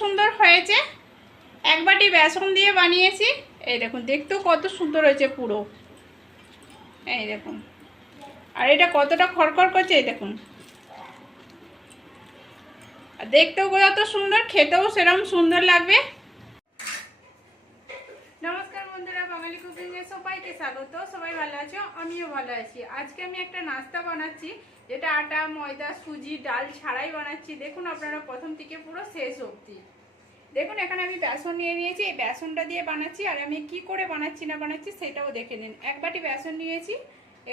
সুন্দর হয়েছে। এক বাটি বেসন দিয়ে বানিয়েছি। এই দেখুন, দেখতেও কত সুন্দর হয়েছে পুরো। এই দেখুন। আর এটা কতটা খড়খড় করছে, এই দেখুন। আর দেখতেও কত সুন্দর, খেতেও সেরকম সুন্দর লাগবে। স্বাগত, সবাই ভালো আছো? আমিও ভালো আছি। আজকে আমি একটা নাস্তা বানাচ্ছি, যেটা আটা, ময়দা, সুজি, ডাল ছাড়াই বানাচ্ছি। দেখুন আপনারা প্রথম থেকে পুরো শেষ অবধি। দেখুন, এখানে আমি বেসন নিয়ে নিয়েছি। এই বেসনটা দিয়ে বানাচ্ছি, আর আমি কি করে বানাচ্ছি, না বানাচ্ছি, সেটাও দেখে নিন। এক বাটি বেসন নিয়েছি।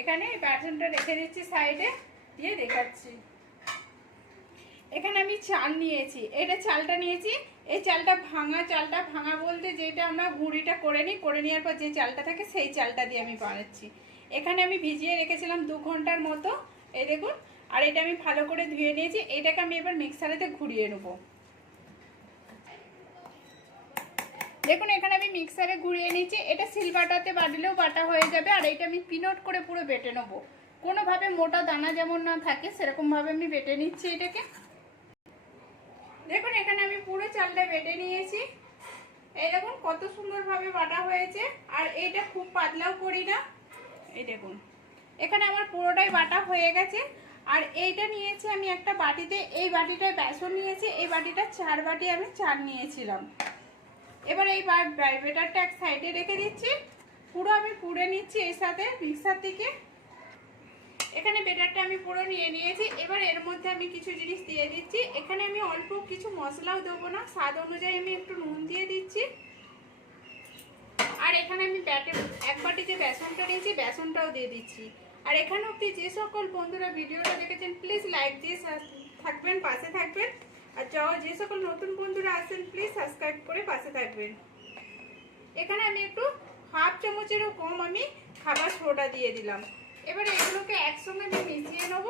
এখানে বেসনটা রেখে দিচ্ছি সাইডে, দিয়ে দেখাচ্ছি। এখানে আমি চাল নিয়েছি। এটা চালটা নিয়েছি। এই চালটা ভাঙা চালটা ভাঙা বলতে যেটা আমরা গুঁড়িটা করে নিই, করে নেওয়ার পর যে চালটা থাকে সেই চালটা দিয়ে আমি বানাচ্ছি। এখানে আমি ভিজিয়ে রেখেছিলাম দু ঘণ্টার মতো। এই দেখুন, আর এটা আমি ভালো করে ধুয়ে নিয়েছি। এটাকে আমি এবার মিক্সারেতে ঘুরিয়ে নেব। দেখুন, এখানে আমি মিক্সারে ঘুরিয়ে নিচ্ছি এটা সিলবাটাতে বাটলেও বাটা হয়ে যাবে, আর এটা আমি পিনট করে পুরো বেটে নেব। কোনোভাবে মোটা দানা যেমন না থাকে, সেরকমভাবে আমি বেটে নিচ্ছি এটাকে। দেখুন, এখানে আমি পুরো চালটা বেটে নিয়েছি। এই দেখুন, কত সুন্দরভাবে বাটা হয়েছে। আর এইটা খুব পাতলাও করি না। এই দেখুন, এখানে আমার পুরোটাই বাটা হয়ে গেছে। আর এইটা নিয়েছি আমি একটা বাটিতে। এই বাটিটায় বেসন নিয়েছি, এই বাটিটা চার বাটি আমি চাল নিয়েছিলাম। এবার এই বেটারটা এক সাইডে রেখে দিচ্ছি। পুরো আমি পুড়ে নিচ্ছি এর সাথে মিক্সার থেকে। এখানে বেটারটা আমি পুরো নিয়ে নিয়েছি। এবার এর মধ্যে আমি কিছু জিনিস দিয়ে দিচ্ছি। এখানে আমি অল্প কিছু মশলাও দেবো না। স্বাদ অনুযায়ী আমি একটু নুন দিয়ে দিচ্ছি। আর এখানে আমি ব্যাটে এক বাটি যে বেসনটা নিয়েছি, বেসনটাও দিয়ে দিচ্ছি। আর এখানে অব্দি যে সকল বন্ধুরা ভিডিওটা দেখেছেন প্লিজ লাইক দিয়ে থাকবেন, পাশে থাকবেন। আর যে সকল নতুন বন্ধুরা আসেন প্লিজ সাবস্ক্রাইব করে পাশে থাকবেন। এখানে আমি একটু হাফ চামচেরও কম আমি খাবার সোডা দিয়ে দিলাম। এবারে এগুলোকে একসঙ্গে আমি মিশিয়ে নেব।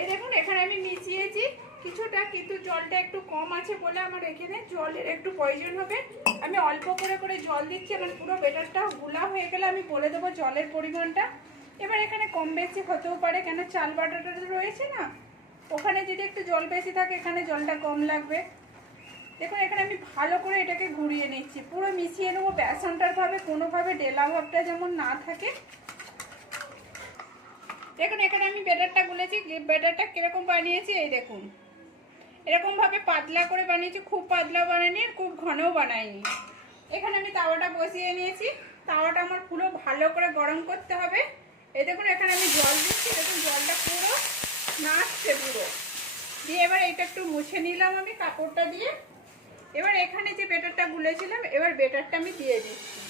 এই দেখুন, এখানে আমি মিশিয়েছি। কিছুটা, কিন্তু জলটা একটু কম আছে বলে আমার এখানে জলের একটু প্রয়োজন হবে। আমি অল্প করে করে জল দিচ্ছি, আমার পুরো বেটারটা গুলা হয়ে গেলে আমি বলে দেবো জলের পরিমাণটা। এবার এখানে কম বেশি হতেও পারে, কেন চাল বাটাটা রয়েছে না? ওখানে যদি একটু জল বেশি থাকে, এখানে জলটা কম লাগবে। দেখুন, এখানে আমি ভালো করে এটাকে ঘুরিয়ে নিচ্ছি। পুরো মিশিয়ে নেব। বেসনটার ভাবে কোনোভাবে ডেলা ভাবটা যেমন না থাকে। দেখুন, এখানে আমি বেটারটা গুলেছি। বেটারটা কীরকম বানিয়েছি, এই দেখুন। এরকম ভাবে পাতলা করে বানিয়েছি। খুব পাতলা বানাইনি আর খুব ঘনও বানাইনি। এখানে আমি তাওয়াটা বসিয়ে নিয়েছি। তাওয়াটা আমার পুরো ভালো করে গরম করতে হবে। এই দেখুন, এখানে আমি জল দিচ্ছি। দেখুন, জলটা পুরো নাচছে পুরো। দিয়ে এবার এটা একটু মুছে নিলাম আমি কাপড়টা দিয়ে। এবার এখানে যে বেটারটা গুলেছিলাম, এবার বেটারটা আমি দিয়ে দিচ্ছি।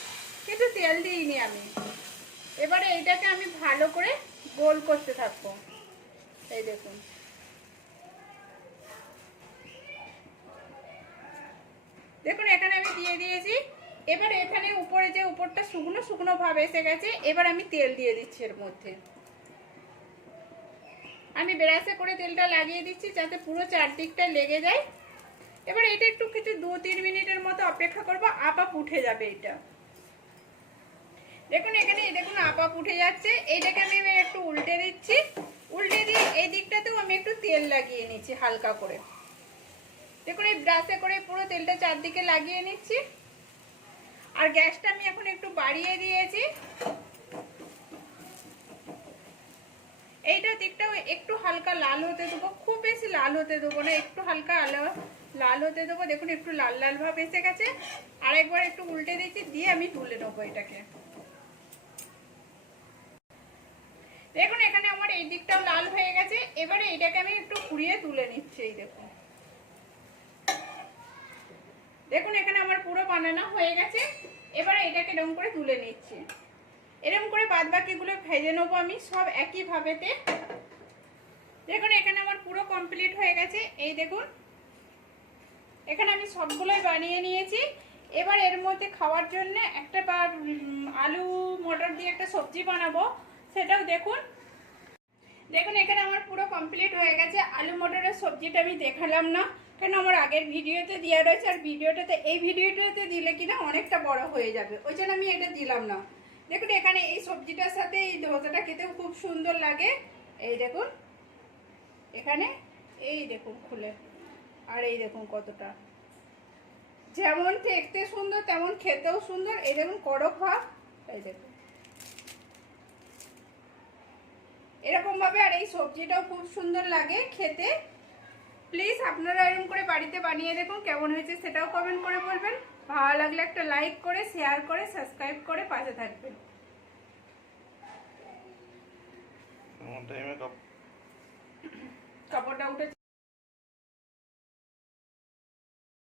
কিন্তু তেল দিইনি আমি। এবারে এইটাকে আমি ভালো করে গোল করতে থাকব। এই দেখুন। দেখুন, এখানে আমি দিয়ে দিয়েছি। এবার এখানে উপরে যে উপরটা শুকনো শুকনো ভাব এসে গেছে, এবার আমি তেল দিয়ে দিচ্ছি এর মধ্যে। আমি ব্রাশে করে তেলটা লাগিয়ে দিচ্ছি যাতে পুরো চারদিকটা লেগে যায়। এবার এটা একটু কিছু দু, তিন মিনিটের মতো অপেক্ষা করব। আপাপ উঠে যাবে এটা। দেখুন এখানে, দেখুন আপাপ উঠে যাচ্ছে। এইটাকে আমি একটু উল্টে দিচ্ছি। উল্টে দিয়ে এই দিকটাতেও আমি একটু তেল লাগিয়ে নিচ্ছি হালকা করে। দেখুন এই ব্রাশে করে পুরো তেলটা চারদিকে লাগিয়ে নিচ্ছি। আর গ্যাসটা আমি এখন একটু বাড়িয়ে দিয়েছি। এইটা দিকটাও একটু হালকা লাল হতে দেবো। খুব বেশি লাল হতে দেবো না, একটু হালকা আলো। লাল হতে দেবো। দেখুন, একটু লাল লাল ভাব এসে গেছে। আর একবার একটু উল্টে দিয়েছি দিয়ে আমি তুলে নেব এটাকে। দেখুন, এখানে আমার এই দিকটাও লাল হয়ে গেছে। এবারে এটাকে আমি একটু পুড়িয়ে তুলে নিচ্ছি, এই দেখুন। দেখুন, এখানে আমার পুরো বানানো হয়ে গেছে। এবারে এটাকে এরকম করে তুলে নিচ্ছি। এরকম করে বাদ বাকিগুলো ভেজে নেব আমি সব একইভাবেতে। দেখুন, এখানে আমার পুরো কমপ্লিট হয়ে গেছে। এই দেখুন এখানে আমি সবগুলোই বানিয়ে নিয়েছি। এবার এর মধ্যে খাওয়ার জন্য একটা আলু, মটর দিয়ে একটা সবজি বানাবো। সেটাও দেখুন। দেখুন, এখানে আমার পুরো কমপ্লিট হয়ে গেছে। আলু, মটরের সবজিটা আমি দেখালাম না। কেন, আমার আগের ভিডিওতে দেওয়া রয়েছে, আর ভিডিওটাতে, এই ভিডিওটাতে দিলে কিনা অনেকটা বড় হয়ে যাবে। ওই জন্য আমি এটা দিলাম না। দেখুন, এখানে এই সবজিটার সাথে এই ধোসাটা খেতেও খুব সুন্দর লাগে। এই দেখুন, এখানে, এই দেখুন, খুলে। আর এই দেখুন কতটা। যেমন দেখতে সুন্দর তেমন খেতেও সুন্দর। এই দেখুন কড়ক ভাব এই দেখুন। এরকম ভাবে আর এই সবজিটাও খুব সুন্দর লাগে খেতে। প্লিজ আপনারা এরকম করে বাড়িতে বানিয়ে দেখুন কেমন হয়েছে সেটাও কমেন্ট করে বলবেন। ভালো লাগলে একটা লাইক করে শেয়ার করে সাবস্ক্রাইব করে পাশে থাকবেন। কাপড়টা উঠে